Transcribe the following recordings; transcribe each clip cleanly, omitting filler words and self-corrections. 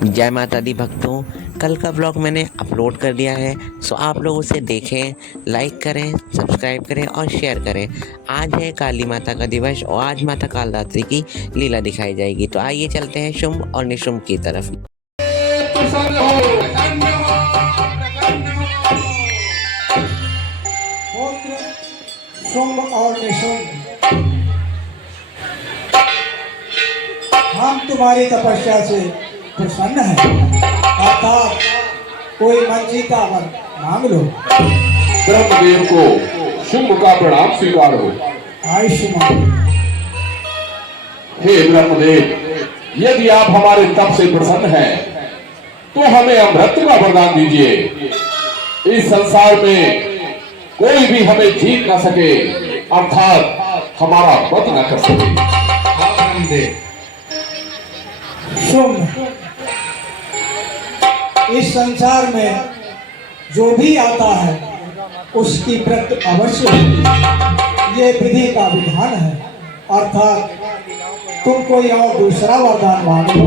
जय माता दी भक्तों, कल का ब्लॉग मैंने अपलोड कर दिया है, सो आप लोग उसे देखें, लाइक करें, सब्सक्राइब करें और शेयर करें। आज है काली माता का दिवस और आज माता कालरात्रि की लीला दिखाई जाएगी। तो आइए चलते हैं शुंभ और निशुंभ की तरफ। शुंभ और निशुंभ, हम तुम्हारी तपस्या से प्रसन्न हैं, अर्थात कोई मनजीता वर मांग लो। ब्रह्मदेव को शुंभ का प्रणाम स्वीकार हो। आयुष्मान। हे ब्रह्मदेव, यदि आप हमारे तप से प्रसन्न हैं, तो हमें अमृत का वरदान दीजिए। इस संसार में कोई भी हमें जीत ना सके, अर्थात हमारा वध न कर सके। शुंभ, इस संसार में जो भी आता है उसकी मृत्यु अवश्य होती है। ये विधि का विधान है, अर्थात तुम कोई और दूसरा वरदान मांगो।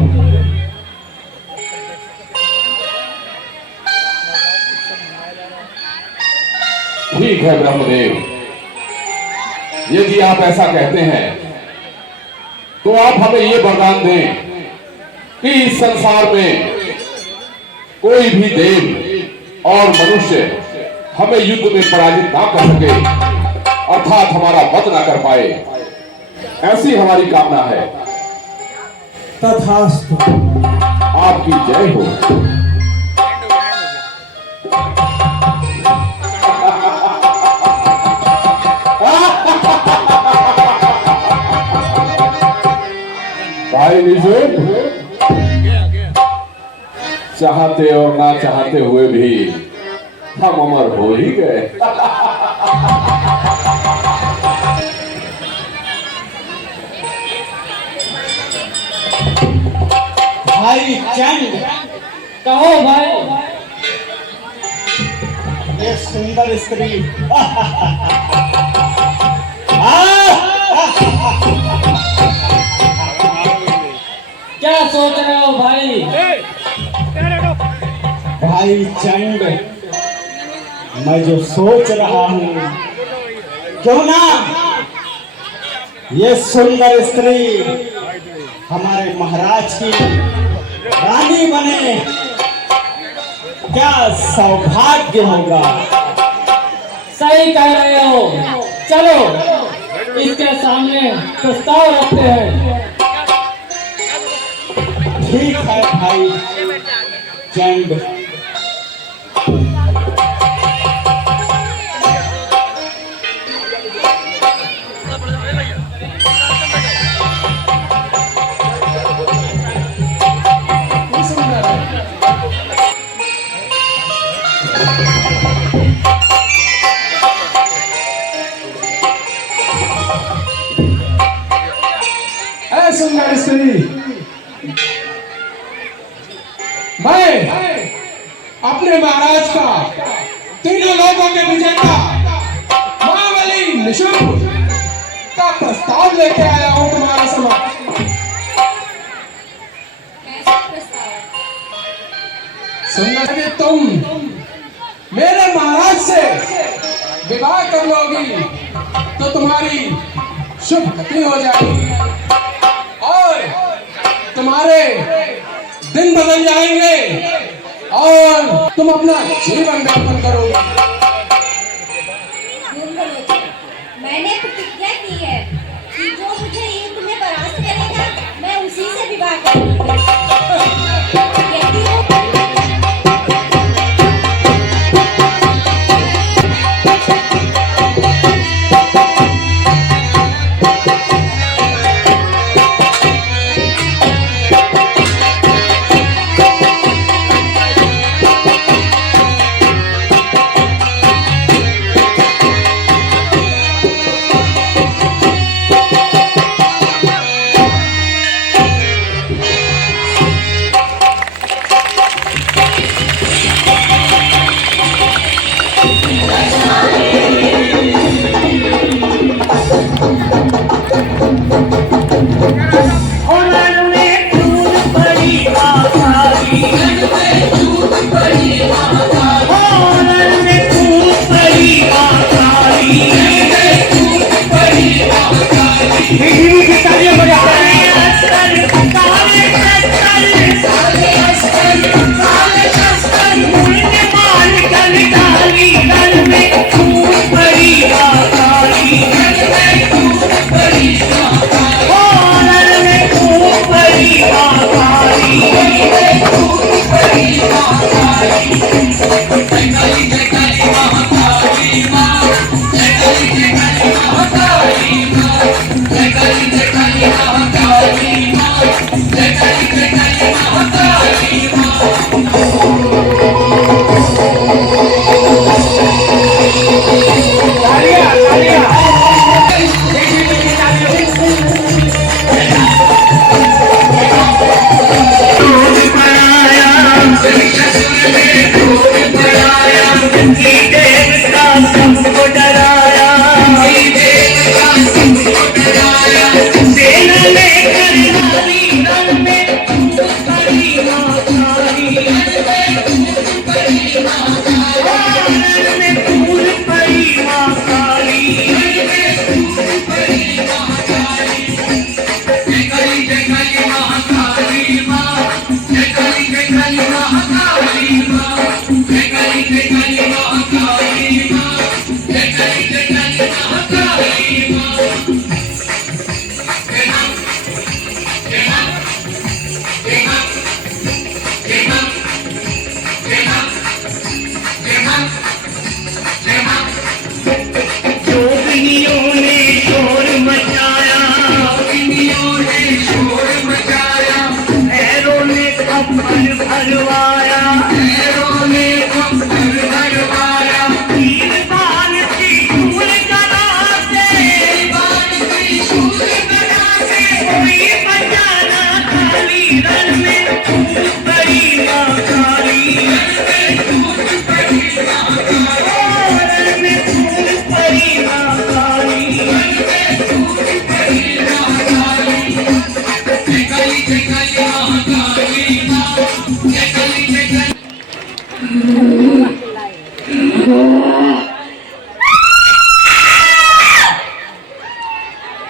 ठीक है ब्रह्मदेव, यदि आप ऐसा कहते हैं तो आप हमें ये वरदान दें कि इस संसार में कोई भी देव और मनुष्य हमें युद्ध में पराजित ना कर सके, अर्थात हमारा वध ना कर पाए। ऐसी हमारी कामना है। तथास्तु। आपकी जय हो। भाई निशुंभ, चाहते और ना चाहते हुए भी हम अमर हो ही गए। भाई चंद, कहो भाई। ये सुंदर स्त्री क्या सोच रहे हो भाई? भाई चंद, मैं जो सोच रहा हूँ, क्यों ना ये सुंदर स्त्री हमारे महाराज की रानी बने, क्या सौभाग्य होगा। सही कह रहे हो। चलो इसके सामने प्रस्ताव रखते हैं। ठीक है भाई चंद। सुंदर स्त्री, मैं अपने महाराज का तीनों लोगों के विजेता महाबली निशुंभ का प्रस्ताव लेके आया हूं तुम्हारे समक्ष। सुंदर, यदि तुम मेरे महाराज से विवाह कर लोगी तो तुम्हारी शुभ गति हो जाएगी और तुम्हारे दिन बदल जाएंगे और तुम अपना जीवन यापन करोगे। मैंने प्रतिज्ञा की है कि जो मुझे युद्ध में परास्त करेगा मैं उसी से विवाह करूंगी। यदि वो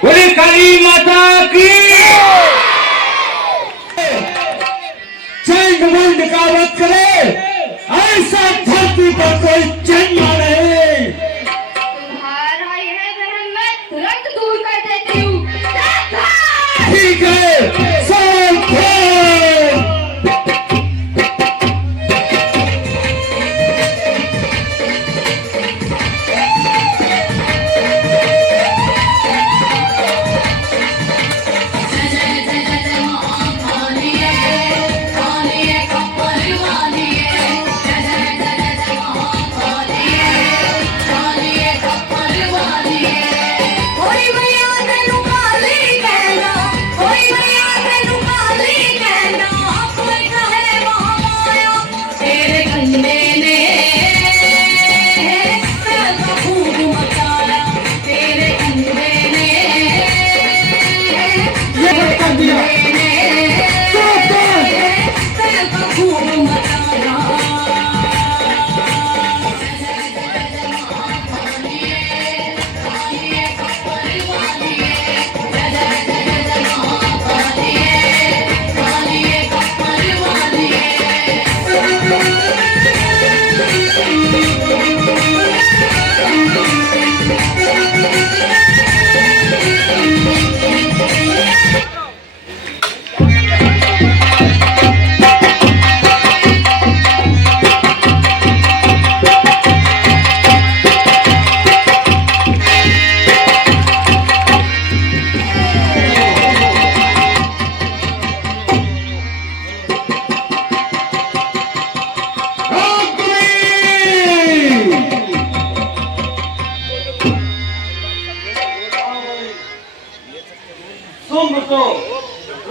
बोले काली माता की चंड मुंड का वध करे, ऐसा धरती पर कोई जन्मा नहीं। तुम्हारा यह वहम मैं तुरंत दूर कर देती हूँ। ठीक है, सावधान।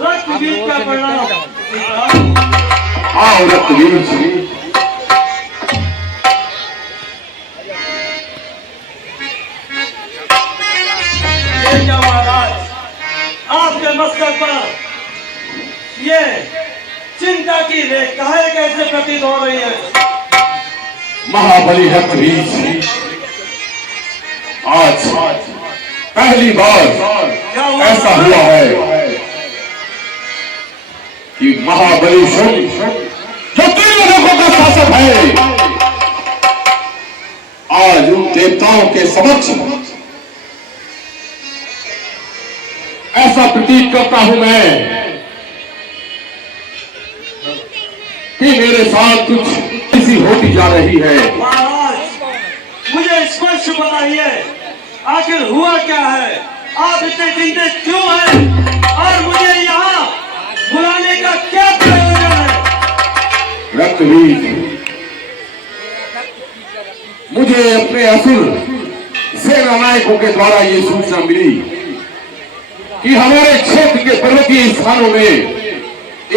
रक्तवीर का परिणाम आओ रक्तवीर श्री। क्या महाराज, आपके मस्तक पर ये चिंता की रेखाएं कैसे प्रतीत हो रही है? महाबली रक्तवीर श्री, आज पहली बार ऐसा हुआ है कि महाबली शिव जो तीन लोगों का शासक है, आज उन देवताओं के समक्ष ऐसा प्रतीत करता हूं मैं कि मेरे साथ कुछ ऐसी होती जा रही है। महाराज, मुझे स्पष्ट बताइए, आखिर हुआ क्या है? आप इतने चिंतित क्यों हैं? और मुझे यहाँ बुलाने का क्या प्रयोजन है? रक्तवीर, मुझे अपने असुर सेना नायकों के द्वारा ये सूचना मिली कि हमारे क्षेत्र के पर्वतीय स्थानों में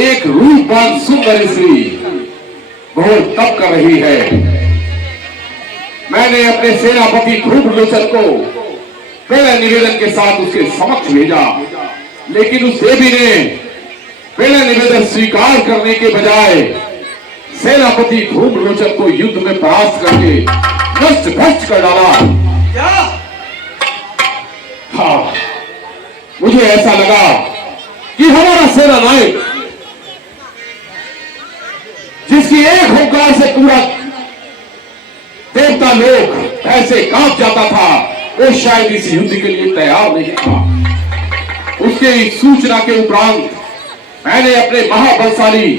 एक रूपवान सुंदर स्त्री घोर तप कर रही है। मैंने अपने सेनापति ध्रुवलोचन को पहले निवेदन के साथ उसके समक्ष भेजा, लेकिन उस देवी ने पहले निवेदन स्वीकार करने के बजाय सेनापति ध्रुवलोचन को युद्ध में परास्त करके नष्ट भ्रष्ट कर डाला। क्या? हाँ, मुझे ऐसा लगा कि हमारा सेना नायक, जिसकी एक हुंकार से पूरा देवता लोग ऐसे कांप जाता था, वो शायद इस युद्ध के लिए तैयार नहीं था। उसके इस सूचना के उपरांत मैंने अपने महाबलशाली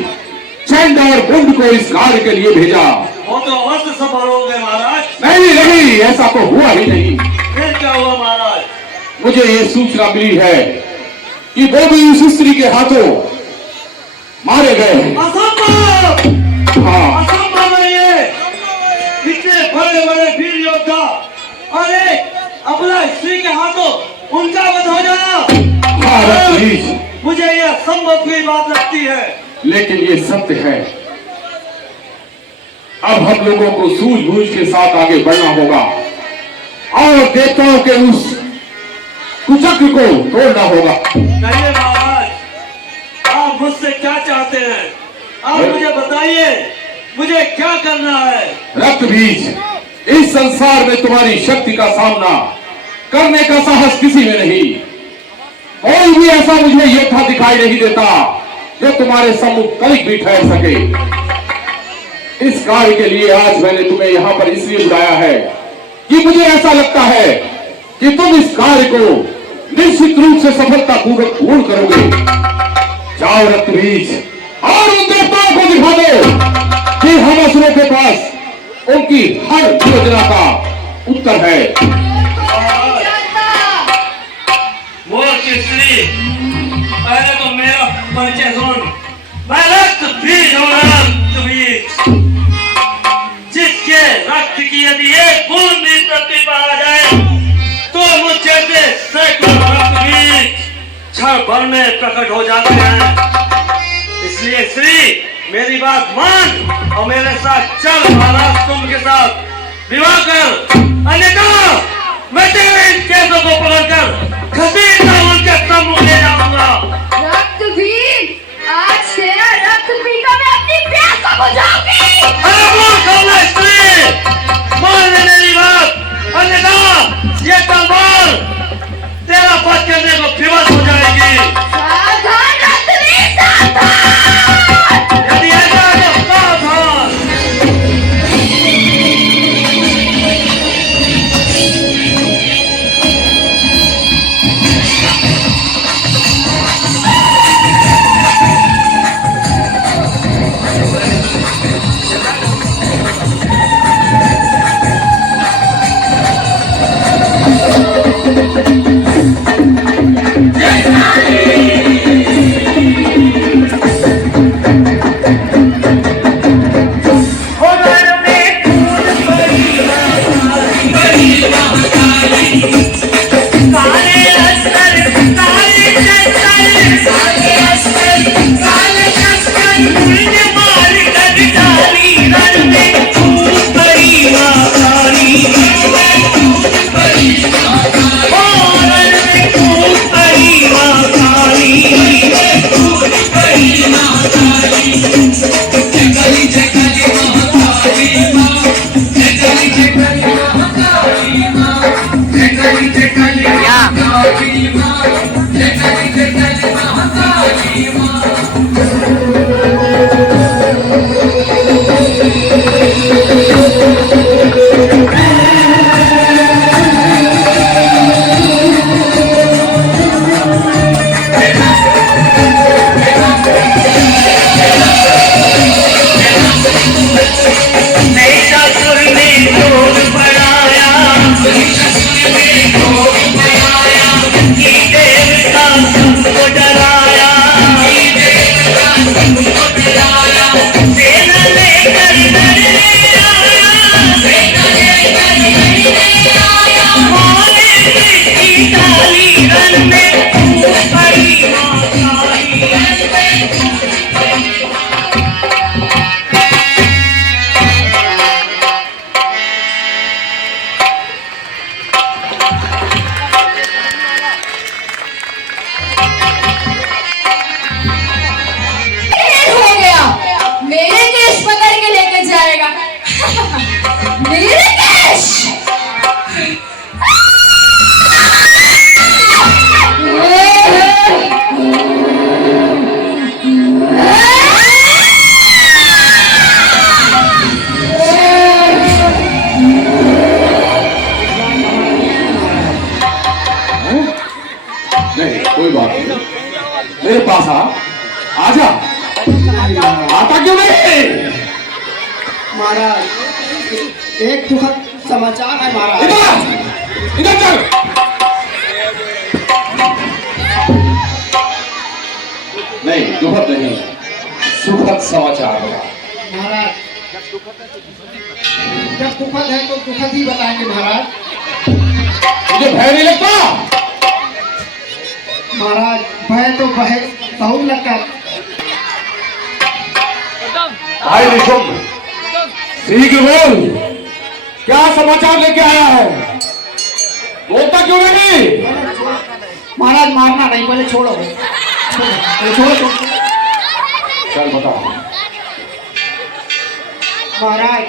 चंड और बुंड को इस कार्य के लिए भेजा। वो तो अवश्य सफल हो गए महाराज। नहीं, ऐसा तो हुआ ही नहीं। फिर क्या हुआ महाराज? मुझे ये सूचना मिली है कि वो भी उस स्त्री के हाथों मारे गए हैं। असंभव! हाँ, असंभव है ये। इतने बड़े बड़े वीर योद्धा और एक अबला स्त्री के हाथों उनका वध हो जाना, हाँ रत्नीश, मुझे यह असंभव की बात लगती है। लेकिन ये सत्य है। अब हम लोगों को सूझबूझ के साथ आगे बढ़ना होगा और देवताओं के उस कुचक्र को तोड़ना होगा। कहिए महाराज, आप मुझसे क्या चाहते हैं? आप मुझे बताइए, मुझे क्या करना है? रक्तबीज, इस संसार में तुम्हारी शक्ति का सामना करने का साहस किसी में नहीं। कोई भी ऐसा मुझे योद्धा दिखाई नहीं देता जो तुम्हारे सम्मुख कलिक भी ठहर सके। इस कार्य के लिए आज मैंने तुम्हें यहाँ पर इसलिए बुलाया है कि मुझे ऐसा लगता है कि तुम इस कार्य को निश्चित रूप से सफलतापूर्वक पूर्ण करोगे। जाओ रक्तबीज, और उन देवताओं को दिखा दो कि हम असुरों के पास उनकी हर योजना का उत्तर है। मूर्ख स्त्री, पहले तो मेरा परिचय सुन। मैं रक्तबीज हूँ, रक्तबीज, जिसके रक्त की यदि एक बूंद भी पृथ्वी पर आ जाए तो मुझे से सैकड़ों रक्तबीज क्षण भर में प्रकट हो जाते हैं। इसलिए श्री, मेरी बात मान और मेरे साथ चल। महाराज, तुम के साथ विवाह कर, अन्यथा मैं तेरे इन केसों को पकड़कर घसीटता उनके सम्मुख ले जाऊंगा। रक्तबीज, आज तेरा रक्त पीकर मैं अपनी प्यास को बुझाऊंगी। अरे मूर्ख कौवा स्त्री, मान ले मेरी बात, अन्यथा ये तलवार तेरा वध करने को विवश हो जाएगी। सावधान रक्तबीज, सावधान। यदि ऐसा है तो सावधान। महाराज एक दुखद समाचार है महाराज। इधर इधर चल। नहीं, दुखद नहीं, सुखद समाचार है महाराज जब दुखद है तो दुखद ही बताएंगे महाराज। मुझे भय नहीं लगता। महाराज भय तो भय बहुत लगता है। भाई निशुंभ, शीघ्र बोल, क्या समाचार लेके आया है? बोलता क्यों नहीं? महाराज मारना नहीं, पहले छोड़ो पहले छोड़ो। चल बताओ। महाराज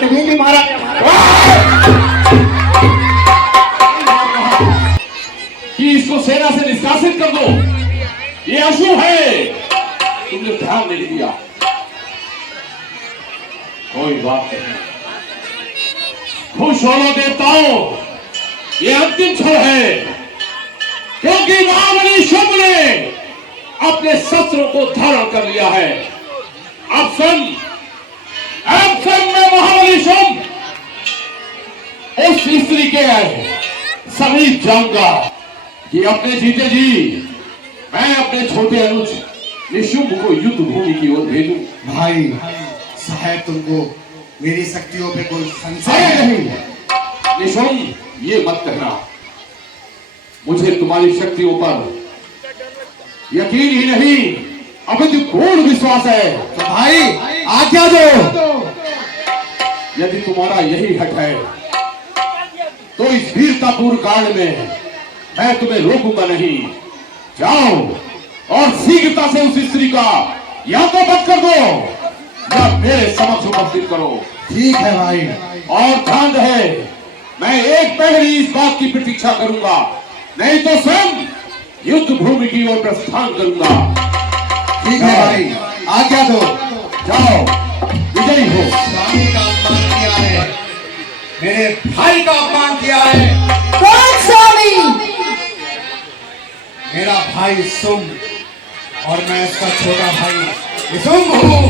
कभी भी महाराज कि इसको सेना से निष्कासित कर दो, ये अशुभ है। तुमने ध्यान नहीं दिया। कोई बात नहीं, खुश हो लो देवताओं, ये अंतिम क्षण है, क्योंकि महाबली शुंभ ने अपने शस्त्रों को धारण कर लिया है। अब सुन में महाबली शुंभ उस स्त्री के सभी जाऊंगा कि अपने जीते जी मैं अपने छोटे अनुज निशुंभ को युद्ध भूमि की ओर भेजूं। भाई साहब, तुमको मेरी शक्तियों पे कोई संशय अरे नहीं? नहीं निशुंभ, ये मत कहना। मुझे तुम्हारी शक्तियों पर यकीन ही नहीं, अभी पूर्ण विश्वास है। तो भाई आज्ञा दो। यदि तुम्हारा यही हक है तो इस वीरतापूर्ण कांड में मैं तुम्हें रोकूंगा नहीं। जाओ और शीघ्रता से उस स्त्री का या तो वध कर दो या मेरे समक्ष उपस्थित करो। ठीक है भाई। और ध्यान रहे, मैं एक पहले ही इस बात की प्रतीक्षा करूंगा, नहीं तो स्वयं युद्ध भूमि की ओर प्रस्थान करूंगा। ठीक है भाई, आज्ञा दो। जाओ, विजयी हो। स्वामी का अपमान किया है, मेरे भाई का अपमान किया है। कौन स्वामी? मेरा भाई शुंभ और मैं उसका छोटा भाई निशुंभ हूँ।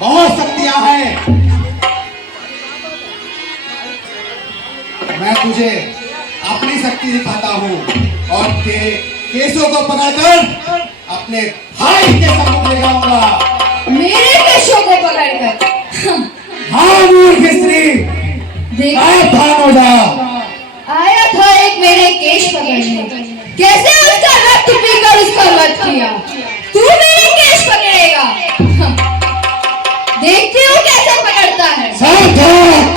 बहुत शक्तियां हैं। मैं तुझे अपनी शक्ति दिखाता हूँ और तेरे केसों को पकड़कर अपने भाई के सम्मुख ले जाऊंगा। मेरे केशों को पकड़कर? हाँ मूर्ख स्त्री, देखा सावधान हो जा। आया था एक मेरे केश पकड़ने, कैसे उसका रक्त पीकर उसका वध किया। तू मेरे केश पकड़ेगा? देखती हूँ कैसे पकड़ता है। सावधान।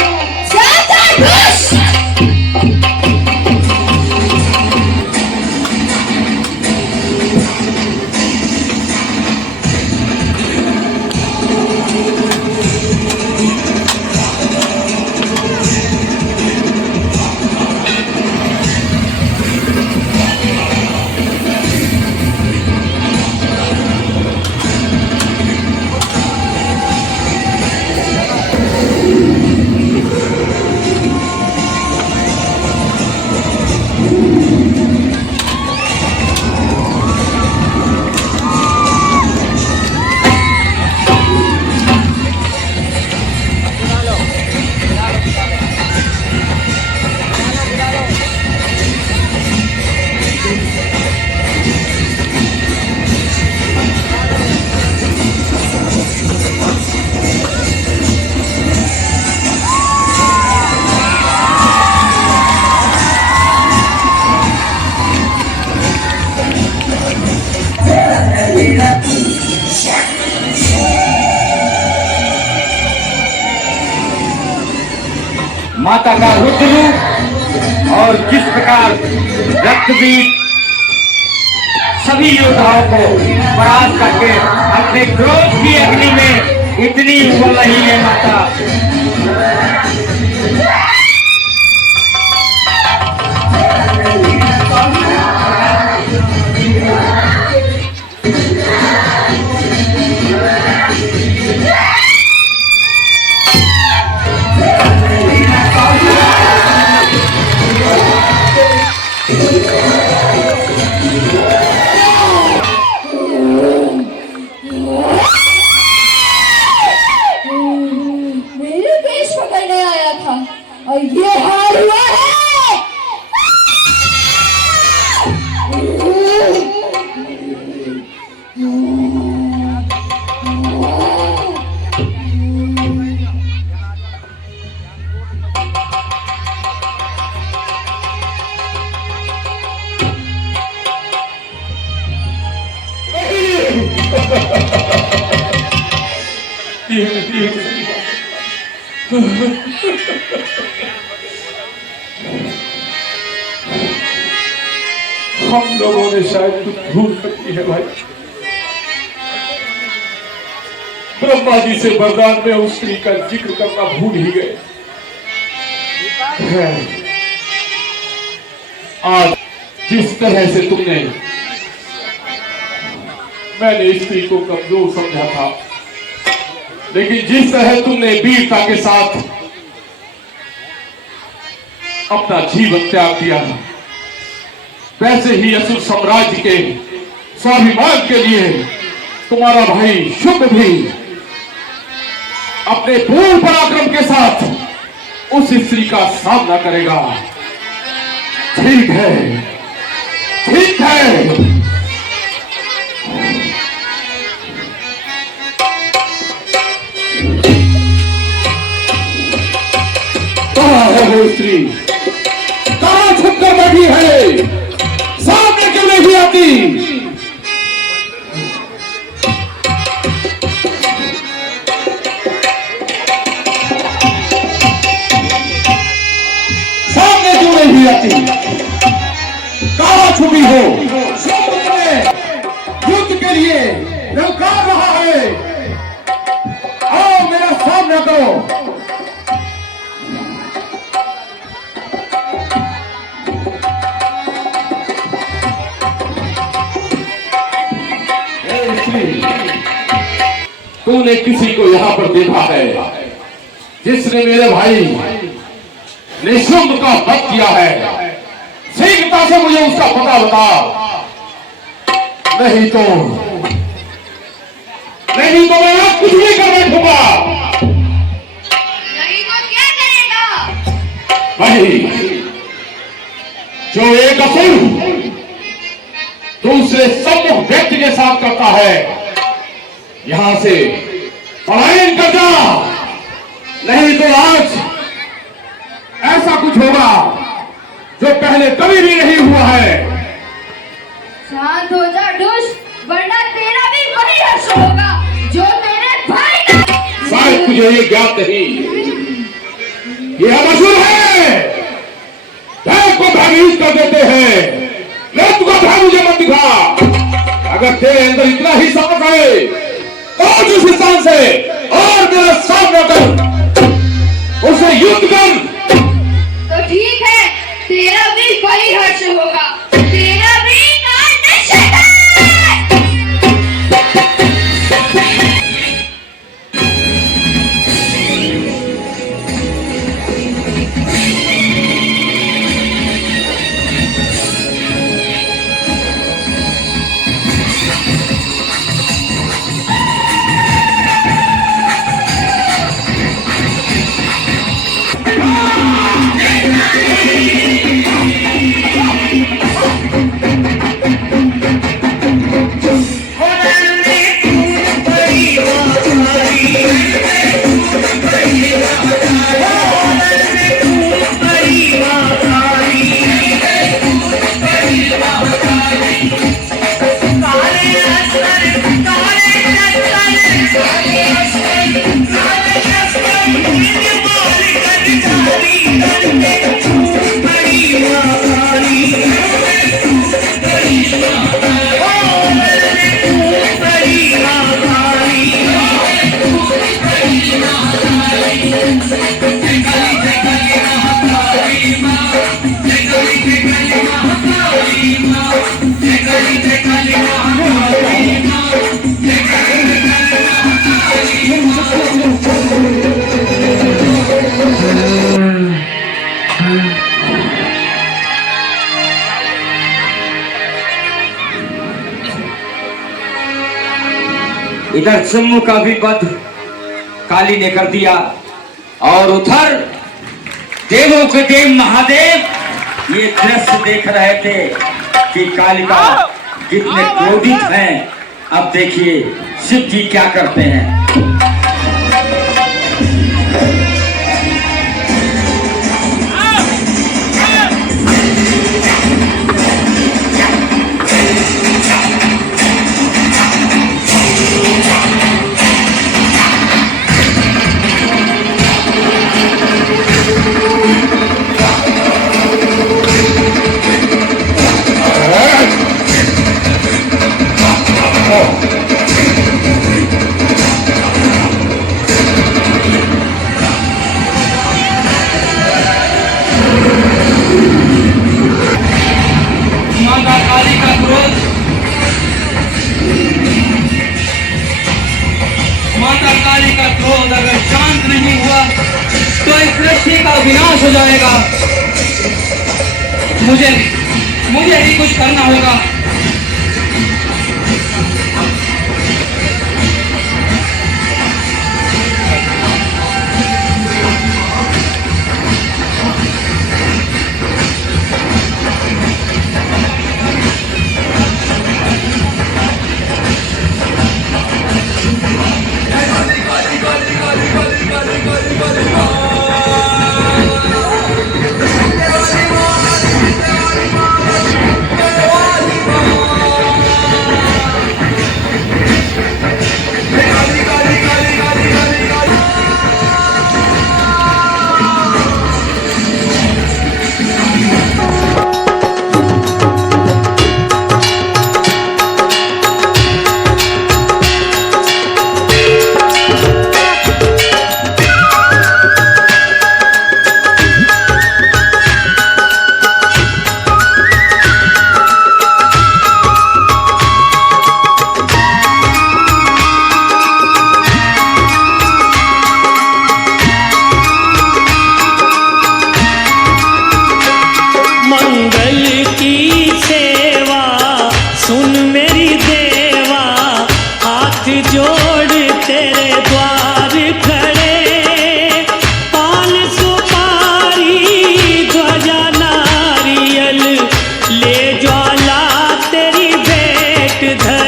सावधान भ्रष्ट! माता का रुद्र रूप और जिस प्रकार रक्तबीज सभी योद्धाओं को परास्त करके अपने क्रोध की अग्नि में इतनी उबल रही है माता। ये नहीं हो सकता। हम लोगों ने शायद कुछ भूल कर दी है भाई। ब्रह्मा जी से वरदान में उस स्त्री का जिक्र करना भूल ही गए। आज जिस तरह से तुमने, मैंने स्त्री को कमजोर समझा था, लेकिन जिस तरह तुमने वीरता के साथ अपना जीवन त्याग दिया, वैसे ही असुर साम्राज्य के स्वाभिमान के लिए तुम्हारा भाई शुभ भी अपने पूर्ण पराक्रम के साथ उस स्त्री का सामना करेगा। ठीक है, ठीक है। कहां है वो स्त्री? कहां छुपकर बैठी है? सामने क्यों नहीं आती? कहां छुपी हो? समुद्र में युद्ध के लिए ललकार रहा है। आओ मेरा सामना करो। तूने किसी को यहां पर देखा है जिसने मेरे भाई निशुंभ का वध किया है? शीघ्रता से मुझे उसका पता बता, नहीं तो मैं आज कुछ नहीं कर बैठूंगा। नहीं तो क्या करेगा? वही जो एक असुर दूसरे सम्मुख व्यक्ति के साथ करता है। यहां से पलायन कर जा, नहीं तो आज ऐसा कुछ होगा जो पहले कभी भी नहीं हुआ है। शांत हो जा दुष्ट, वरना तेरा भी वही हर्ष होगा जो तेरे भाई का। शायद तुझे ये ज्ञात नहीं, ये हम असुर है, भय को भयभीत कर देते हैं। मृत्यु का भय मुझे मत दिखा। अगर तेरे अंदर इतना ही साहस है तो जिस स्थान से और मेरा सामना कर, उसे युद्ध कर। तो ठीक है, तेरा भी वही हर्ष होगा, तेरा भी नाश निश्चित है। इधर जम्मू का भी वध काली ने कर दिया और उधर देवों के देव महादेव ये दृश्य देख रहे थे कि कालिका कितने क्रोधित हैं। अब देखिए शिव जी क्या करते हैं। माता काली का क्रोध, माता काली का क्रोध अगर शांत नहीं हुआ तो इस सृष्टि का विनाश हो जाएगा। मुझे ही कुछ करना होगा। ले ज्वाला तेरी भेंट धर